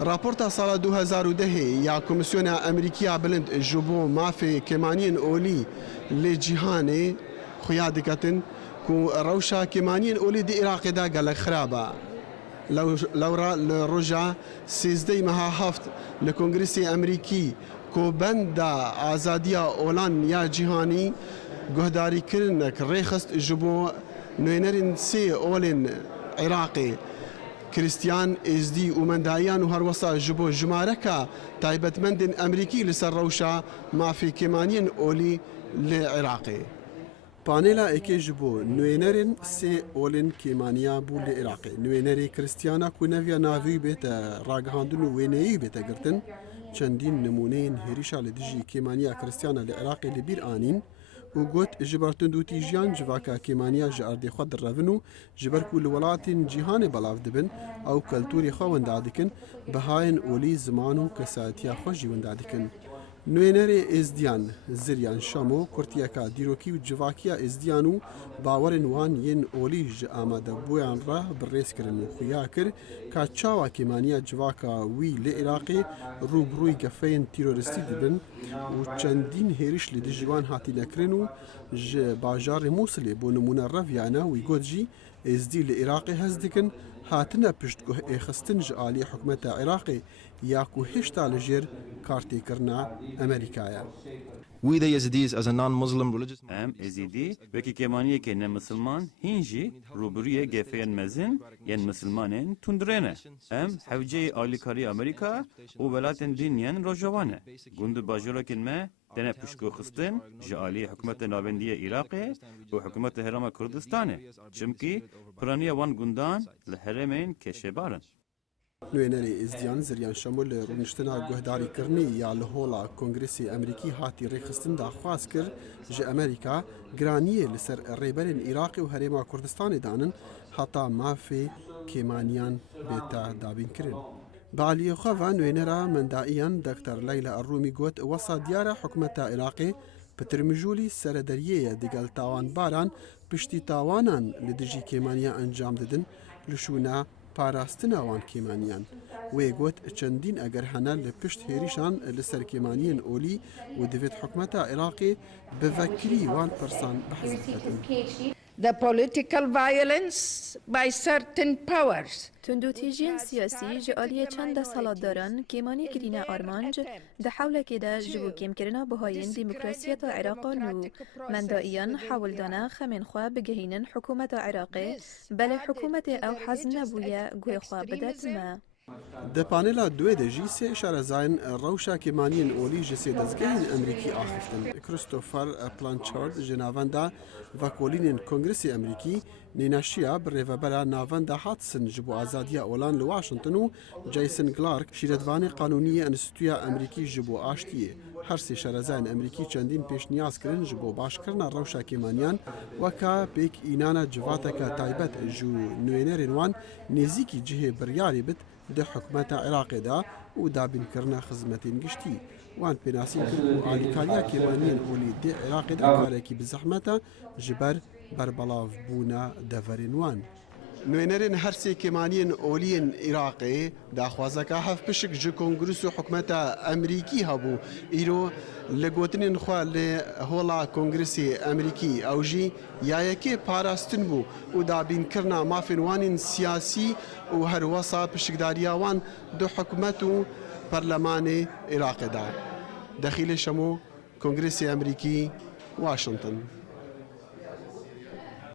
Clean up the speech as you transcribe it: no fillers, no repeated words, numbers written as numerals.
راپورتا سالا 2010 یا کمیسیون امریکیا بلند جبو مافی کمانین اولی لجیهانه خویا دکتن کو روشا کمانین اولی دی عراق دا گلک خرابه لورا لروجا 13 مها هفت لکنگرسی امریکی کو بند آزادیا اولان یا جهانی گهداری کرنک ریخست جبو نوینرین سی اولین عراقی كريستيان ازدي ومندايان وهروسا جبو جماركا تايبتمند امريكي لسر روشا ما في كمانين اولي لعراقي بانيلا ايكي جبو نوينرين سي اولين كيمانيا بو لعراقي نوينري كريستيانا كونافيا نافي بيت راغاندون ويني بيت قرتن چندين نمونين هريشا لدجي كيمانيا كريستيانا لعراقي لبير انين وقوت جبرتن دوتي جيان جواكا كيمانيا جاردي خود الرافنو جبركو لولاتين جيهاني بلاف دبن او كالتوري خواند دادكن بهاين اولي زمانو كساتيا خوشي وندادكن نوينري ازديان زريان شامو كورتياكا ديروكي وجواكيا ازديانو باورن وان ين اولي جامادا بويان را بريس كرن وخياكر كاتشاوا كيمانيا جواكا وي لعراقي روبروي قفين تيرورستي دبن وچندين هيرش لدجوان هاتي نكرنو باجار موصلي بو نمونا رافيانا ويقودجي ازدي لعراقي هزدكن هاتنا پشتگوه اخستن جعالی حکمت عراقی یا کو هشتا لجر کارتی کرنا امریکایا. We the Yazidis as a non-Muslim religious ام ازیدی وکی کمانیه که نه مسلمان هینجی روبروی گفین مزن ین مسلمانین تندرنه ام حوجه آلیکاری امریکا و ولاتن دینین روجوانه گند باجرا کنمه دنه پشکو خستن جعالی حکمت ناوندی عراقی و حکمت هرم کردستانه چمکی پرانی وان گندان لحرمین کشبارن نوێنەری ئێزدیان زریان شەمۆ لە ڕونشتنا گوهداریکردنی یا لە هۆڵا کۆنگرسی ئەمریکی هاتی ڕێخستن داخواز کرد ji ئەمریکا گرانیە لەسەر ڕێبەرên عێراقی و هەرێما کوردستانی دانن هەتا مافێ کێمانیان بێتە دابینکردن. بەعالیەخەڤە نوێنەرە مندائیان دەکتەر لەیلە ئەڕوومی گوت وەسا دیارە حکومەتە عێراقی پترمژولی سەرەدەریەیە دەگەڵ تاوانباران پشتی تاوانان لە دژی کێمانیا ئەنجام دەدن لە شوونە پاراستنا وان کێمانیان وێ گوت چەندین ئەگەر هەنە لە پشت هێریشان لەسەر کێمانیان ئۆلی و دەوێت حکومەتە عێراقی بەڤەکری وان پرسان بەحەز بکەن. The political violence by certain powers. تندوتیجین سیاسی جعالی چند سالات دارن کیمانی کرینه آرمانج ده حول که ده جبو کم کرنا بهاین دیموکراسیت عراق نو مندائیان حول دانه خمین خواه بگهینن حکومت عراقی بله حکومت او حزن نبویه گوی خواه بدت ما. د پانیلا دوی د جی سه شارزاین روشا کمانین اولی جسی دزگهین امریکی آخفتن کریستوفر پلانچارد جناوندا وکولین کنگرسی امریکی نیناشیا بریوبرا ناوندا هاتسن جبو آزادیا اولان لواشنطن و جیسن کلارک شیردوان قانونی انستیتویا امریکی جبو آشتیه هر سه شارزاین امریکی چندین پیش نیاز کرن جبو باشکرنا روشا کمانیان وکا پیک اینانا جواتکا تایبت جو نوینرین وان نزیکی جهه بریاری بد ده حکومت عراقی دا و دابین کرنا خزمتین گشتی وان پیناسین کرد و آلیکاریا کیمانین اولی ده عراقی دا کارکی بزحمتا جبر بربلاف بونا دفرین وان. نوێنەرên هەرسێ کێمانیên ئۆلیên عێراقê daxwazeka hevpişik ji Kongres û Hikûmeta Emerîkî hebû îro li gotinên xwe li hola Kongresê Emerîkî ew jî yayekê parastin bû û dabînkirina mafên wanên siyasî û herwesa piştgidariya wan di hikûmet û Perlemanê Iraqê de. Dexîlê Şemo, Kongresê Emerîkî, Washington.